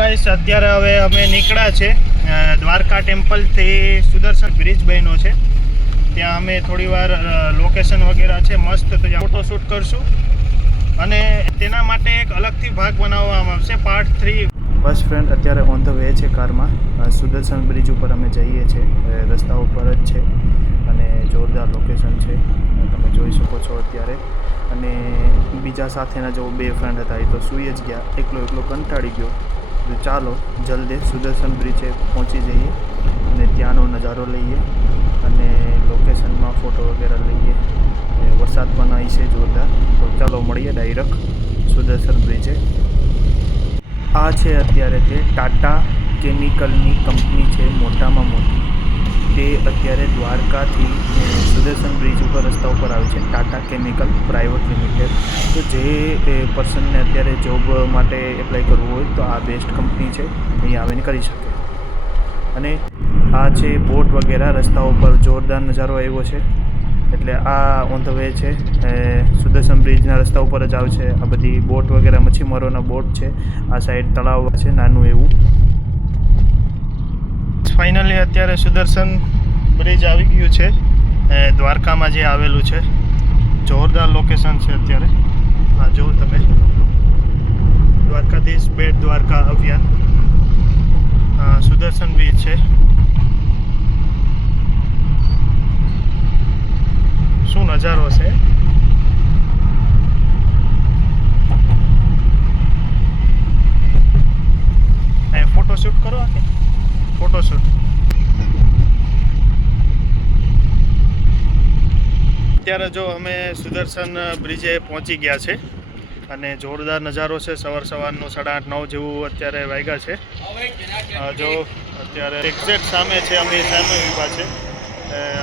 Guys અત્યારે હવે અમે નીકળ્યા છે દ્વારકા ટેમ્પલથી સુદર્શન બ્રિજ બન્યો છે ત્યાં અમે થોડીવાર લોકેશન વગેરે છે મસ્ત તો ત્યાં ફોટોશૂટ કરશું અને તેના માટે એક અલગથી ભાગ બનાવવામાં આવશે પાર્ટ 3। બસ ફ્રેન્ડ અત્યારે ઓન ધ વે છે કારમાં સુદર્શન બ્રિજ ઉપર અમે જઈએ છીએ રસ્તા ઉપર જ છે અને જોરદાર લોકેશન છે તમે જોઈ શકો છો અત્યારે। અને બીજા સાથેના જો બે ફ્રેન્ડ હતા એ તો સૂઈ જ ગયા, એકલો કંટાળી ગયો। તો ચાલો જલ્દી સુદર્શન બ્રિજે પહોંચી જઈએ અને ત્યાંનો નજારો લઈએ અને લોકેશનમાં ફોટો વગેરે લઈએ। વરસાદ પણ આવી છે જોરદાર, તો ચાલો મળીએ ડાયરેક્ટ સુદર્શન બ્રિજે। આ છે અત્યારે તે ટાટા કેમિકલની કંપની છે મોટામાં મોટી, તે અત્યારે દ્વારકાથી સુદર્શન બ્રિજ ઉપર રસ્તા ઉપર આવે છે, ટાટા કેમિકલ પ્રાઇવેટ લિમિટેડ। તો જે પર્સનને અત્યારે જોબ માટે એપ્લાય કરવું હોય તો આ બેસ્ટ કંપની છે, અહીંયા આવીને કરી શકે। અને આ છે બોટ વગેરે રસ્તા ઉપર, જોરદાર નજારો આવ્યો છે। એટલે આ ઓન ધ વે છે સુદર્શન બ્રિજના રસ્તા ઉપર જ આવે છે આ બધી બોટ વગેરે, મચ્છીમારોના બોટ છે। આ સાઈડ તળાવ છે નાનું એવું। ફાઇનલી અત્યારે સુદર્શન બ્રિજ આવી ગયું છે દ્વારકામાં જે આવેલું છે, જોરદાર લોકેશન છે અત્યારે। આ જો તમે દ્વારકાધીશ બેટ દ્વારકા અભિયાન સુદર્શન બ્રિજ છે। શું નજારો છે! ફોટોશૂટ કરો કે ફોટોશૂટ અત્યારે જો અમે સુદર્શન બ્રિજે પહોંચી ગયા છે અને જોરદાર નજારો છે। સવારનું 8:30-9 જેવું અત્યારે વાગ્યા છે। જો અત્યારે એક્ઝેક્ટ સામે છે, અમે સામે ઊભા છે,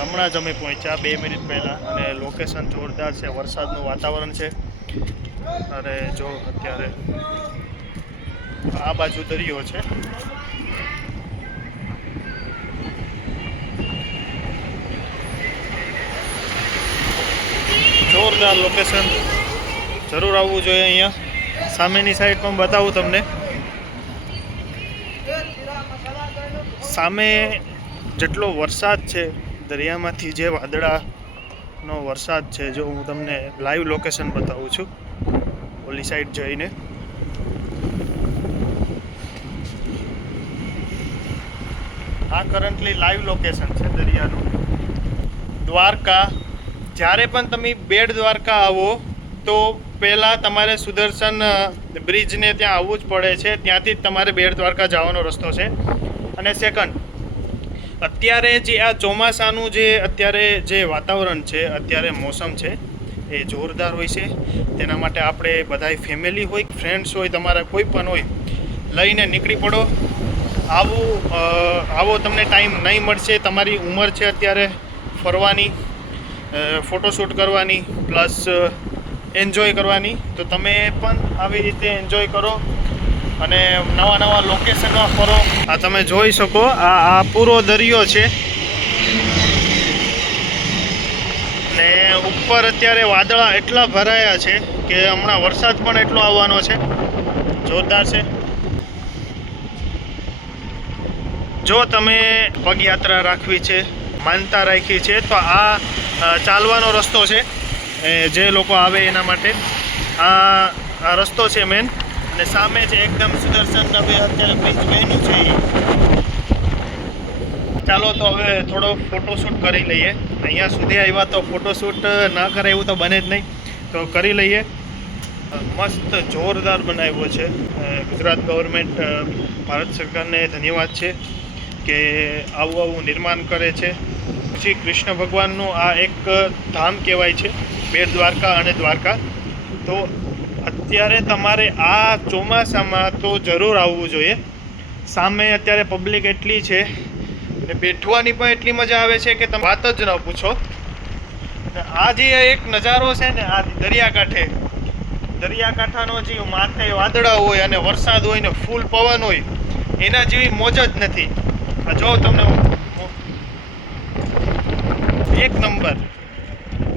હમણાં જ અમે પહોંચ્યા 2 મિનિટ પહેલાં અને લોકેશન જોરદાર છે, વરસાદનું વાતાવરણ છે। અને જો અત્યારે આ બાજુ દરિયો છે, જોરદાર લોકેશન, જરૂર આવવું જોઈએ અહીંયા। સામેની સાઈડ પણ બતાવું તમને, સામે જેટલો વરસાદ છે દરિયામાંથી જે વાદળાનો વરસાદ છે, જો હું તમને લાઈવ લોકેશન બતાવું છું ઓલી સાઈડ જઈને। આ કરન્ટલી લાઈવ લોકેશન છે દરિયાનું। દ્વારકા, જ્યારે પણ તમે બેટ દ્વારકા આવો તો પહેલાં તમારે સુદર્શન બ્રિજને ત્યાં આવવું જ પડે છે, ત્યાંથી જ તમારે બેટ દ્વારકા જવાનો રસ્તો છે। અને સેકન્ડ, અત્યારે જે આ ચોમાસાનું જે અત્યારે જે વાતાવરણ છે, અત્યારે મોસમ છે એ જોરદાર હોય છે। તેના માટે આપણે બધાય ફેમિલી હોય, ફ્રેન્ડ્સ હોય, તમારા કોઈ પણ હોય, લઈને નીકળી પડો। આવો તમને ટાઈમ નહીં મળશે, તમારી ઉંમર છે અત્યારે ફરવાની, ફોટોશૂટ કરવાની, પ્લસ એન્જોય કરવાની, તો તમે પણ આવી રીતે એન્જોય કરો અને નવા લોકેશનમાં ફરો। આ તમે જોઈ શકો, આ પૂરો દરિયો છે ને ઉપર અત્યારે વાદળા એટલા ભરાયા છે કે હમણાં વરસાદ પણ એટલો આવવાનો છે, જોરદાર છે। જો તમે પગયાત્રા રાખવી છે, માનતા રાખી છે, તો આ ચાલવાનો રસ્તો છે જે લોકો આવે એના માટે। આ રસ્તો છે મેન, અને સામે છે એકદમ સુદર્શન હવે અત્યારે બ્રિજ બન્યું છે એ। ચાલો તો હવે થોડો ફોટોશૂટ કરી લઈએ, અહીંયા સુધી આવ્યા તો ફોટોશૂટ ના કરે એવું તો બને જ નહીં, તો કરી લઈએ। મસ્ત જોરદાર બનાવ્યો છે, ગુજરાત ગવર્મેન્ટ, ભારત સરકારને ધન્યવાદ છે કે આવું નિર્માણ કરે છે। શ્રી કૃષ્ણ ભગવાનનું આ એક ધામ કહેવાય છે બેટ દ્વારકા અને દ્વારકા। તો અત્યારે તમારે આ ચોમાસામાં તો જરૂર આવવું જોઈએ। સામે અત્યારે પબ્લિક એટલી છે ને બેઠવાની પણ એટલી મજા આવે છે કે તમે વાત જ ન પૂછો। આ જે એક નજારો છે ને, આ દરિયાકાંઠાનો જે માથે વાદળા હોય અને વરસાદ હોય ને ફૂલ પવન હોય, એના જેવી મોજ જ નથી। આ જો તમને એક નંબર,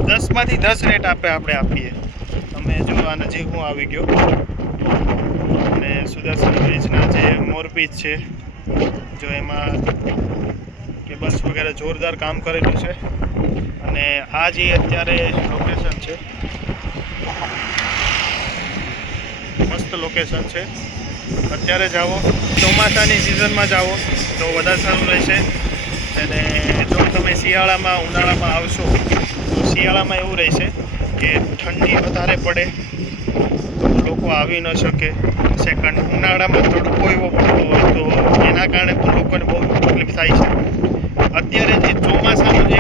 10માંથી 10 રેટ આપણે આપીએ। તમે જો આ નજીક હું આવી ગયો અને સુદર્શન બ્રિજના જે ઓવરબ્રિજ છે, જો એમાં કેબલ્સ વગેરે જોરદાર કામ કરેલું છે. અને આ જે અત્યારે લોકેશન છે, મસ્ત લોકેશન છે. અત્યારે જાઓ, ચોમાસાની સિઝનમાં જાઓ તો વધારે સારું રહેશે. અને જો તમે શિયાળામાં ઉનાળામાં આવશો તો શિયાળામાં એવું રહેશે કે ઠંડી વધારે પડે, લોકો આવી ન શકે. સેકન્ડ, ઉનાળામાં તડકો એવો પડતો હોય તો એના કારણે પણ લોકોને બહુ તકલીફ થાય છે. અત્યારે જે ચોમાસાનું જે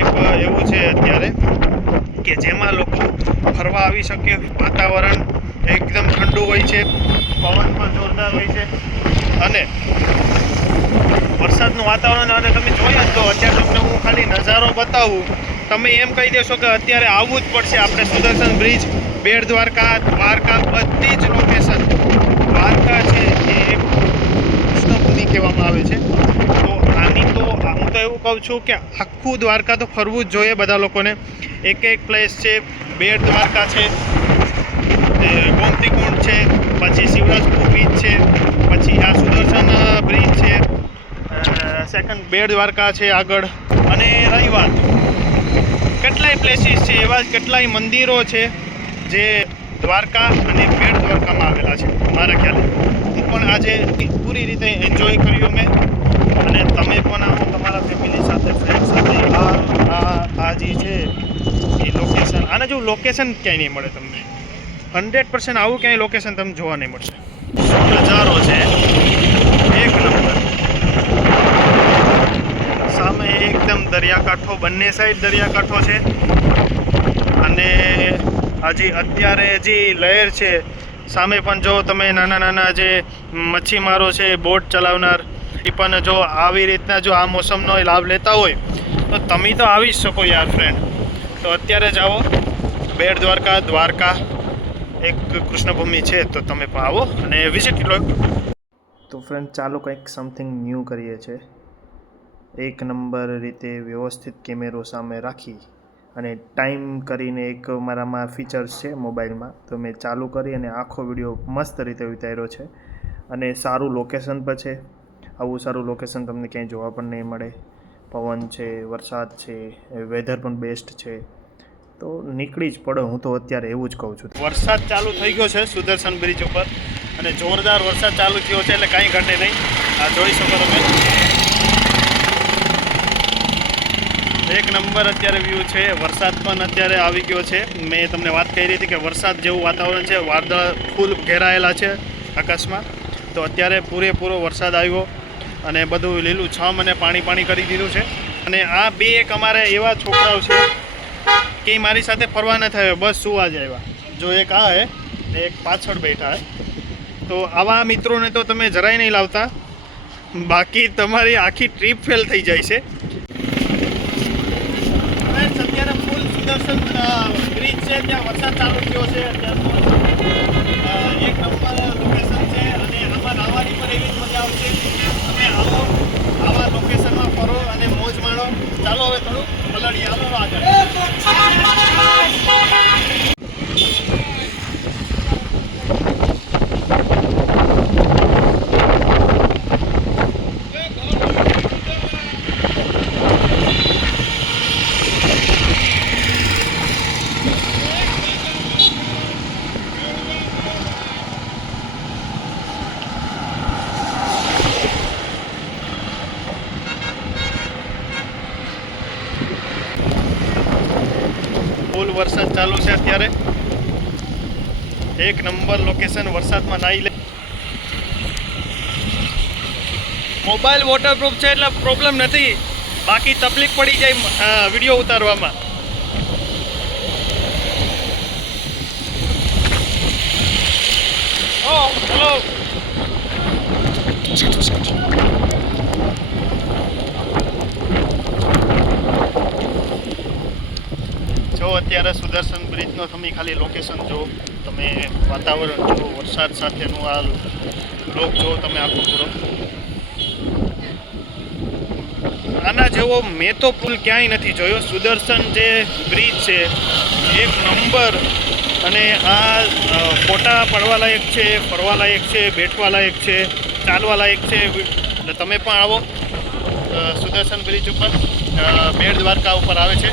એક એવું છે અત્યારે કે જેમાં લોકો ફરવા આવી શકે. વાતાવરણ એકદમ ઠંડુ હોય છે, પવન પણ જોરદાર હોય છે. અને વરસાદનું વાતાવરણ, અને તમે જોઈએ તો અત્યારે તમને હું ખાલી નજારો બતાવું, તમે એમ કહી દેશો કે અત્યારે આવવું જ પડશે આપણે સુદર્શન બ્રિજ, બેટ દ્વારકા, બધી જ લોકેશન. દ્વારકા છે એ એક કૃષ્ણભૂમિ કહેવામાં આવે છે. તો આની તો હું તો એવું કહું છું કે આખું દ્વારકા તો ફરવું જ જોઈએ બધા લોકોને. એક પ્લેસ છે, બેટ દ્વારકા છે, ગોમતીકુંડ છે, પછી શિવરાજપુર બીચ છે, પછી આ સુદર્શન બ્રિજ છે, સેકન્ડ બેટ દ્વારકા છે આગળ. અને રહી વાત, કેટલાય પ્લેસીસ છે, એવા કેટલાય મંદિરો છે જે દ્વારકા અને બેટ દ્વારકામાં આવેલા છે. મારા ખ્યાલે હું પણ આજે પૂરી રીતે એન્જોય કર્યું મેં. અને તમે પણ આવો તમારા ફેમિલી સાથે, ફ્રેન્ડ સાથે. આ જે છે એ લોકેશન, આના જેવું લોકેશન ક્યાંય નહીં મળે તમને. 100% આવું ક્યાંય લોકેશન તમને જોવા નહીં મળશે. નજારો છે એક નંબર. સામે એકદમ દરિયાકાંઠો, બંને સાઈડ દરિયાકાંઠો છે. અને હજી અત્યારે જે લહેર છે સામે પણ જો તમે નાના જે મચ્છીમારો છે, બોટ ચલાવનાર, એ પણ જો આવી રીતના જો આ મોસમનો લાભ લેતા હોય તો તમે તો આવી જ શકો યાર ફ્રેન્ડ. તો અત્યારે જાઓ બેટ દ્વારકા એક કૃષ્ણભૂમિ છે, તો તમે પણ આવો અને વિઝિટ લો. તો ફ્રેન્ડ ચાલો કંઈક સમથિંગ ન્યૂ કરીએ છીએ. એક નંબર રીતે વ્યવસ્થિત કેમેરો સામે રાખી અને ટાઈમ કરીને એક મારામાં ફીચર્સ છે મોબાઈલમાં, તો મેં ચાલુ કરી અને આખો વિડીયો મસ્ત રીતે ઉતાર્યો છે. અને સારું લોકેશન પણ છે. આવું સારું લોકેશન તમને ક્યાંય જોવા પણ નહીં મળે. પવન છે, વરસાદ છે, વેધર પણ બેસ્ટ છે. તો નીકળી જ પડો, હું તો અત્યારે એવું જ કહું છું. વરસાદ ચાલુ થઈ ગયો છે સુદર્શન બ્રિજ ઉપર, અને જોરદાર વરસાદ ચાલુ થયો છે, એટલે કાંઈ ઘટે નહીં. આ જોઈ શકો તમે, એક નંબર અત્યારે વ્યૂ છે. વરસાદ પણ અત્યારે આવી ગયો છે. મેં તમને વાત કરી હતી કે વરસાદ જેવું વાતાવરણ છે, વાદળ ફૂલ ઘેરાયેલા છે આકાશમાં. તો અત્યારે પૂરેપૂરો વરસાદ આવ્યો અને બધું લીલું છમ અને પાણી કરી દીધું છે. અને આ બે એક અમારે એવા છોકરાઓ છે કે મારી સાથે ફરવા ન થયો, બસ સુવા જ આવ્યા. જો એક આ હે ને એક પાછળ બેઠા હે. તો આવા મિત્રોને તો તમે જરાય નહીં લાવતા, બાકી તમારી આખી ટ્રીપ ફેલ થઈ જાય છે. અત્યારે ફૂલ સુદર્શન બ્રિજ છે, ત્યાં વરસાદ ચાલુ થયો છે. એક નંબર લોકેશન છે અને આમાં નાહવાની પણ એવી જ મજા આવશે. તમે આવો, આવા લોકેશનમાં ફરો અને મોજ માણો. ચાલો હવે થોડું પલળીએ, આવો આગળ. ફૂલ વરસાદ ચાલુ છે અત્યારે. એક નંબર લોકેશન, વરસાદમાં નાહી લે. મોબાઈલ વોટરપ્રૂફ છે એટલે પ્રોબ્લેમ નથી, બાકી તકલીફ પડી જાય વિડીયો ઉતારવામાં. ચલો જો અત્યારે સુદર્શન બ્રિજનો તમે ખાલી લોકેશન જો, તમે વાતાવરણ જો, વરસાદ સાથેનું આ બ્લોગ જો તમે આખો પૂરો. આના જેવો મેં તો પુલ ક્યાંય નથી જોયો. સુદર્શન જે બ્રિજ છે એક નંબર. અને આ ફોટા પડવા લાયક છે, ફરવા લાયક છે, બેઠવા લાયક છે. ચાલવા લાયક છે એટલે તમે પણ આવો સુદર્શન બ્રિજ ઉપર બેટ દ્વારકા ઉપર આવે છે.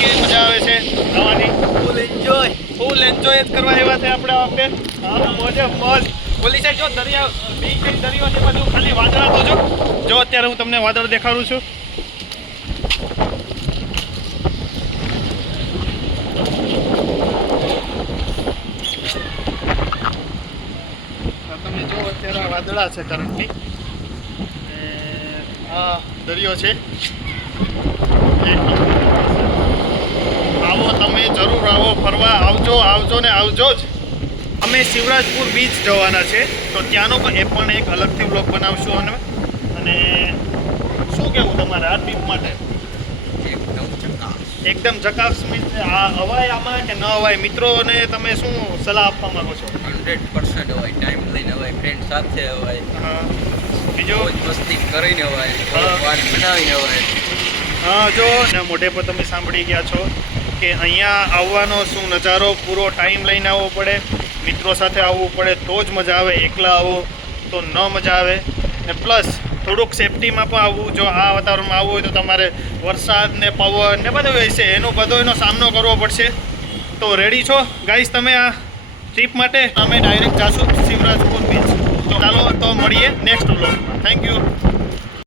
કેવી મજા આવે છે આવવાની? ફૂલ એન્જોય જ કરવા આવ્યા છે આપણે આ વખતે. મોજે મોજ. ઓલી સાઈડ જો દરિયા બી સાઈડ દરિયો છે બધું ખાલી વાદળા તો જો અત્યારે હું તમને વાદળ દેખાડું છું. તમે જો અત્યારે વાદળા છે કરંટલી. આ દરિયો છે. આવો તમે જરૂર આવો ફરવા આવજો ને આવજો જ. અમે શિવરાજપુર બીચ જવાના છે તો ત્યાંનો પણ એક અલગથી બ્લોગ બનાવશું. અને શું કહેવું તમારે આ ટ્રીપ માટે? એકદમ જકાસ. આ અવાય આમાં કે ન અવાય? મિત્રોને તમે શું સલાહ આપવા માંગો છો? 100% અવાય. ટાઈમ લઈને અવાય, ફ્રેન્ડ સાથે અવાય, બીજો મસ્તી કરીને અવાય, વાત બનાવીને અવાય. જો ને મોઢે પર તમે સાંભળી ગયા છો કે અહીંયા આવવાનો શું નજારો. પૂરો ટાઈમ લઈને આવવો પડે, મિત્રો સાથે આવવું પડે તો જ મજા આવે. એકલા આવો તો ન મજા આવે. ને પ્લસ થોડુંક સેફટીમાં પણ આવવું. જો આ વાતાવરણમાં આવવું હોય તો તમારે વરસાદ ને પવન ને બધું હોય છે એનો સામનો કરવો પડશે. તો રેડી છો ગાઈસ તમે આ ટ્રીપ માટે? અમે ડાયરેક્ટ જાશું શિવરાજપુર બીચ. તો ચાલો તો મળીએ નેક્સ્ટ વ્લોગમાં. Thank you.